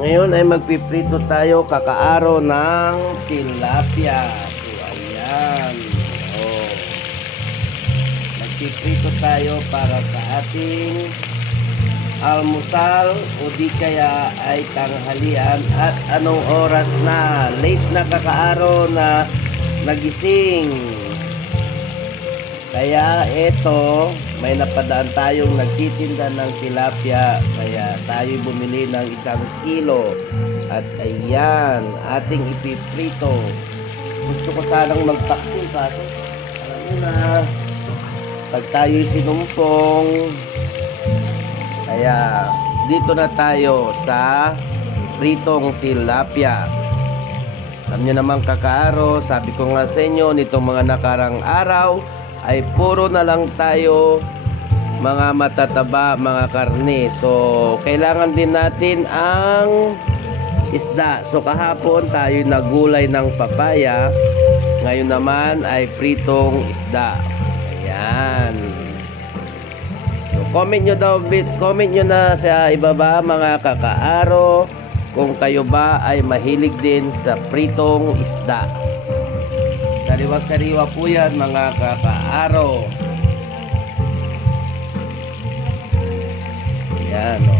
Ngayon ay magpiprito tayo kakaaro ng tilapia. So, ayan. Oh. Magpiprito tayo para sa ating almusal o di kaya ay tanghalian. At anong oras na? Late na kakaaro na nagising. Kaya ito, may napadaan tayong nagtitinda ng tilapia. Kaya tayo bumili ng 1 kilo. At ayan, ating ipiprito. Gusto ko sanang magtaksin kaso alam mo na, pag tayo'y sinumpong. Kaya dito na tayo sa pritong tilapia. Alam nyo naman kakaaro, sabi ko nga sa inyo nitong mga nakarang araw ay puro na lang tayo mga matataba, mga karne. So, kailangan din natin ang isda. So, kahapon tayo nagulay ng papaya. Ngayon naman ay pritong isda. Ayan. So, comment nyo na sa ibaba mga kakaaro kung kayo ba ay mahilig din sa pritong isda. Sariwa-sariwa po yan mga kakaaro. Ayan o.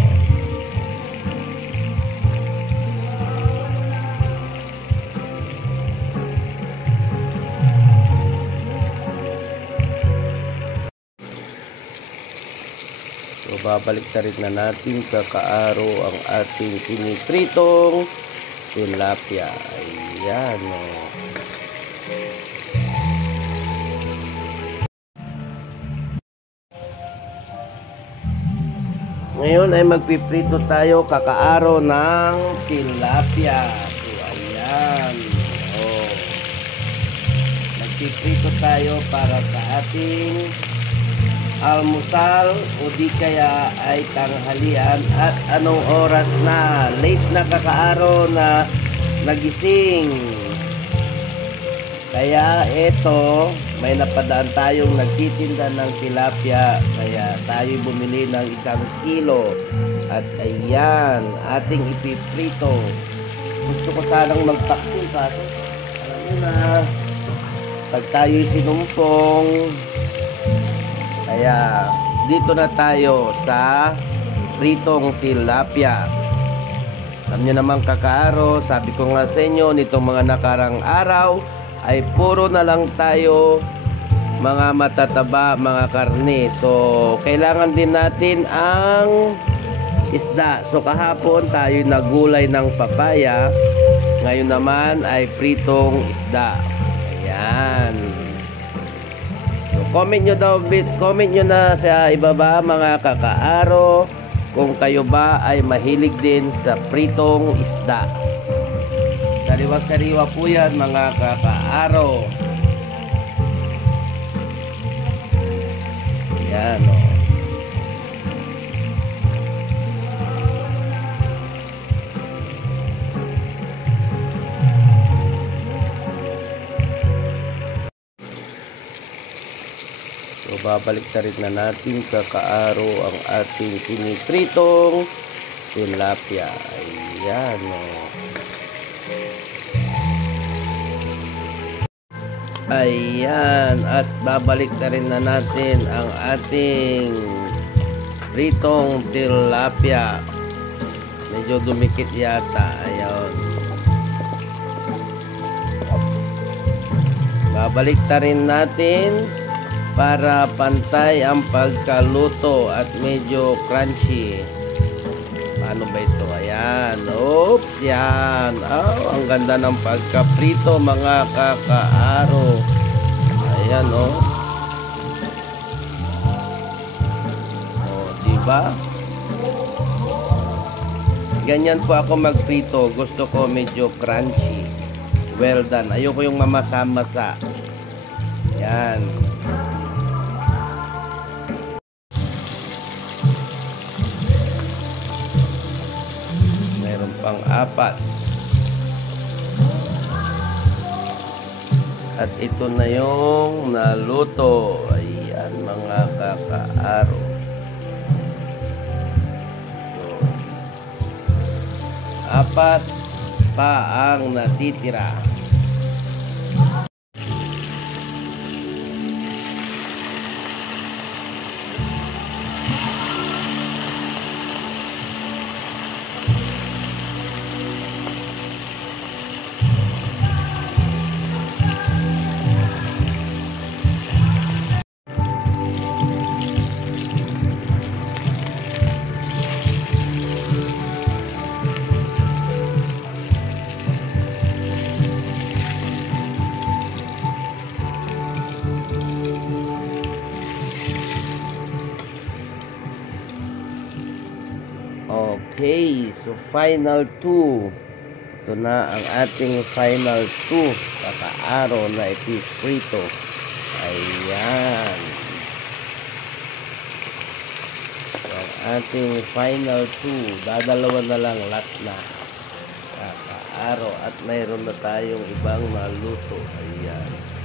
So babalik na rin na natin kakaaro ang ating pinipritong tilapia. Ayan o. Ngayon ay magpiprito tayo kakaaro ng tilapia. So, ayan. Oh. Magpiprito tayo para sa ating almusal o di kaya ay tanghalian. At anong oras na? Late na kakaaro na nagising. Kaya ito, may napadaan tayong nagtitinda ng tilapia. Kaya tayo bumili ng 1 kilo. At ayan, ating ipiprito. Gusto ko sanang magtaksin kaso alam mo na, pag tayo'y sinumpong. Kaya dito na tayo sa pritong tilapia. Alam nyo naman kakaaro, sabi ko nga sa inyo nitong mga nakarang araw ay puro na lang tayo mga matataba, mga karne. So, kailangan din natin ang isda. So, kahapon tayo nagulay ng papaya. Ngayon naman ay pritong isda. Ayan. So, comment nyo na sa ibaba mga kakaaro kung kayo ba ay mahilig din sa pritong isda. Sariwa-sariwa po yan mga kakaaro. Ayan o. So babalik na rin na natin kakaaro ang ating pinipritong tilapia. Ayan o. Ayan, at babalik na rin na natin ang ating pritong tilapia. Medyo dumikit yata. Ayan. Babalik na rin natin para pantay ang pagkaluto at medyo crunchy. Paano ba ito? Ayan. Oops, yan. Oh, ang ganda ng pagkaprito mga kakaaro. Ayan, oh. Oh, diba? Ganyan po ako magprito. Gusto ko medyo crunchy. Well done. Ayoko yung mamasa-masa. Yan. Pang-apat. At ito na yung naluto. Ayan mga kakaaro. So, apat pa ang natitira. Okay, so final 2. Ito na ang ating final 2. Kakaaro na ipiprito. Ayan. Ang ating final 2. Dadalawa na lang, last na. Kakaaro. At mayroon na tayong ibang naluto. Ayan.